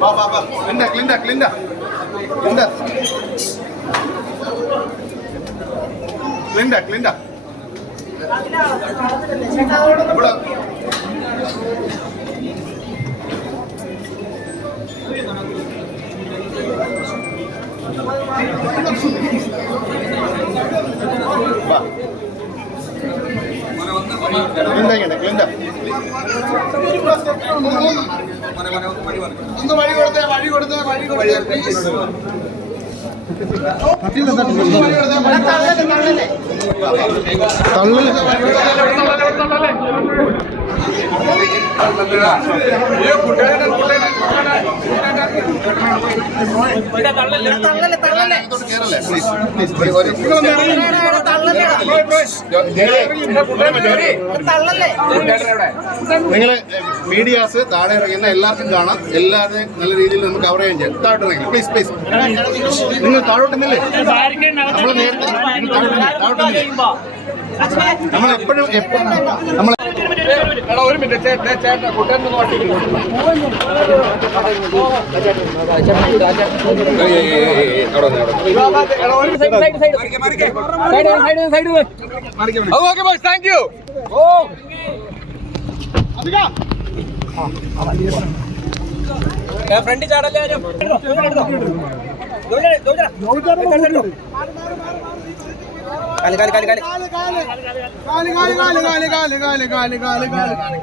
വാ വാ വാ. Linda Linda Linda. Linda. Linda Linda. ഇവിടെ. ഒന്ന് വഴി കൊടുത്തേ വഴി കൊടുത്തേ വഴി കൊടുത്തേ പ്ലീസ് തള്ളൽ നിങ്ങൾ മീഡിയാസ് താഴെ ഇറങ്ങുന്ന എല്ലാവർക്കും കാണാം. എല്ലാവരെയും നല്ല രീതിയിൽ നമുക്ക് കവർ ചെയ്യാൻ ചെയ്യാം. താഴോട്ട് ഇറങ്ങി. പ്ലീസ് പ്ലീസ് നിങ്ങൾ താഴോട്ട് നിന്നില്ലേ? നമ്മൾ നേരത്തെ താഴോട്ട് നിന്നില്ലേ? നമ്മൾ എപ്പോഴും എപ്പോഴും നമ്മൾ ഒരു മിനിറ്റ് ചേട്ടൻ ചേട്ടൻ കൂട്ടുകാരൻ okay boy thank you oh friend ചാടല്ലേ काले काले काले काले काले काले काले काले काले काले काले काले